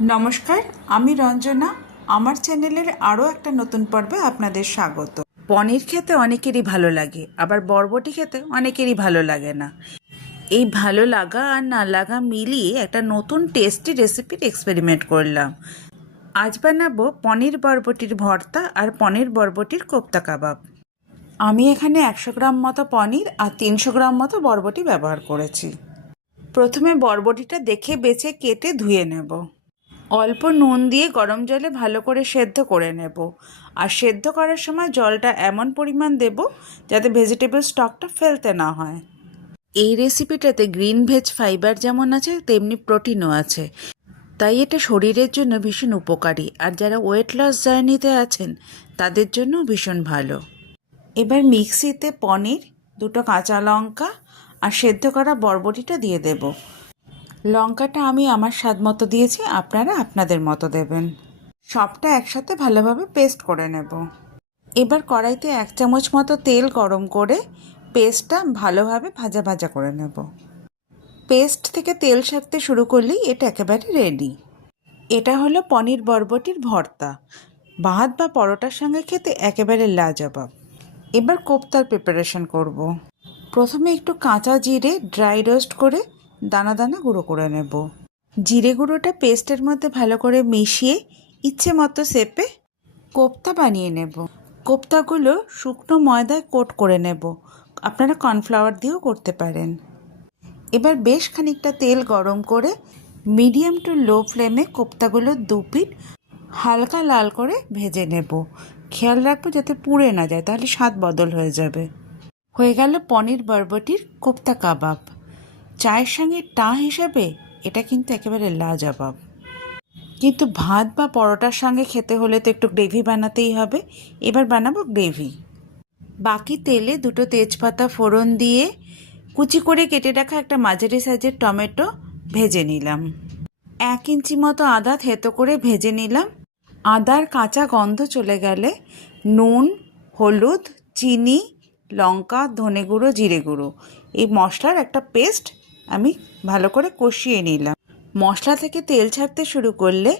নমস্কার, আমি রঞ্জনা। আমার চ্যানেলের আরও একটা নতুন পর্বে আপনাদের স্বাগত। পনির খেতে অনেকেরই ভালো লাগে, আবার বরবটি খেতে অনেকেরই ভালো লাগে না। এই ভালো লাগা আর না লাগা মিলিয়ে একটা নতুন টেস্টি রেসিপির এক্সপেরিমেন্ট করলাম। আজ বানাবো পনির বরবটির ভর্তা আর পনির বরবটির কোপ্তা কাবাব। আমি এখানে একশো গ্রাম মতো পনির আর তিনশো গ্রাম মতো বরবটি ব্যবহার করেছি। প্রথমে বরবটিটা দেখে বেছে কেটে ধুয়ে নেব। অল্প নুন দিয়ে গরম জলে ভালো করে সেদ্ধ করে নেব। আর সেদ্ধ করার সময় জলটা এমন পরিমাণ দেব যাতে ভেজিটেবল স্টকটা ফেলতে না হয়। এই রেসিপিটাতে গ্রিন ভেজ ফাইবার যেমন আছে, তেমনি প্রোটিনও আছে। তাই এটা শরীরের জন্য ভীষণ উপকারী। আর যারা ওয়েট লস জার্নিতে আছেন, তাদের জন্য ভীষণ ভালো। এবার মিক্সিতে পনির, দুটো কাঁচা লঙ্কা আর সেদ্ধ করা বরবটিটা দিয়ে দেব। লঙ্কাটা আমি আমার স্বাদ মতো দিয়েছি, আপনারা আপনাদের মতো দেবেন। সবটা একসাথে ভালোভাবে পেস্ট করে নেব। এবার কড়াইতে এক চামচ মতো তেল গরম করে পেস্টটা ভালোভাবে ভাজা ভাজা করে নেব। পেস্ট থেকে তেল সারতে শুরু করলেই এটা একেবারে রেডি এটা হলো পনির বরবটির ভর্তা। ভাত বা পরোটার সঙ্গে খেতে একেবারে লাজবাব। এবার কোপ্তার প্রিপারেশন করব। প্রথমে একটু কাঁচা জিরে ড্রাই রোস্ট করে দানা দানা গুঁড়ো করে নেব। জিরে গুঁড়োটা পেস্টের মধ্যে ভালো করে মিশিয়ে ইচ্ছে মতো সেপে কোপ্তা বানিয়ে নেব। কোপ্তাগুলো শুকনো ময়দায় কোট করে নেব। আপনারা কর্নফ্লাওয়ার দিয়েও করতে পারেন। এবার বেশ খানিকটা তেল গরম করে মিডিয়াম টু লো ফ্লেমে কোপ্তাগুলো দু পিট হালকা লাল করে ভেজে নেব। খেয়াল রাখব যাতে পুড়ে না যায়, তাহলে স্বাদ বদল হয়ে যাবে। হয়ে গেল পনির বরবটির কোপ্তা কাবাব। চায়ের সঙ্গে টা হিসেবে এটা কিন্তু একেবারে লাজবাব। কিন্তু ভাত বা পরোটার সঙ্গে খেতে হলে তো একটু গ্রেভি বানাতেই হবে। এবার বানাবো গ্রেভি। বাকি তেলে দুটো তেজপাতা ফোড়ন দিয়ে কুচি করে কেটে রাখা একটা মাঝারি সাইজের টমেটো ভেজে নিলাম। এক ইঞ্চি মতো আদা থেতো করে ভেজে নিলাম। আদার কাঁচা গন্ধ চলে গেলে নুন, হলুদ, চিনি, লঙ্কা, ধনে গুঁড়ো, জিরে গুঁড়ো। এই মশলার একটা পেস্ট আমি ভালো করে কষিয়ে নিলাম। মশলা থেকে তেল ছাড়তে শুরু করলে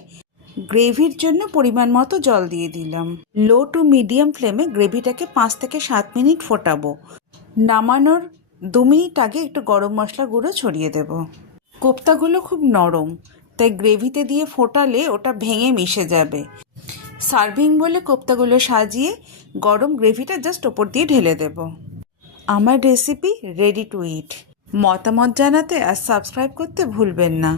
গ্রেভির জন্য পরিমাণ মতো জল দিয়ে দিলাম। লো টু মিডিয়াম ফ্লেমে গ্রেভিটাকে পাঁচ থেকে সাত মিনিট ফোটাবো। নামানোর দু মিনিট আগে একটু গরম মশলা গুঁড়ো ছড়িয়ে দেব। কোপ্তাগুলো খুব নরম, তাই গ্রেভিতে দিয়ে ফোটালে ওটা ভেঙে মিশে যাবে। সার্ভিং বলে কোপ্তাগুলো সাজিয়ে গরম গ্রেভিটা জাস্ট ওপর দিয়ে ঢেলে দেব। আমার রেসিপি রেডি টু ইট মতামত জানাতে আর সাবস্ক্রাইব করতে ভুলবেন না।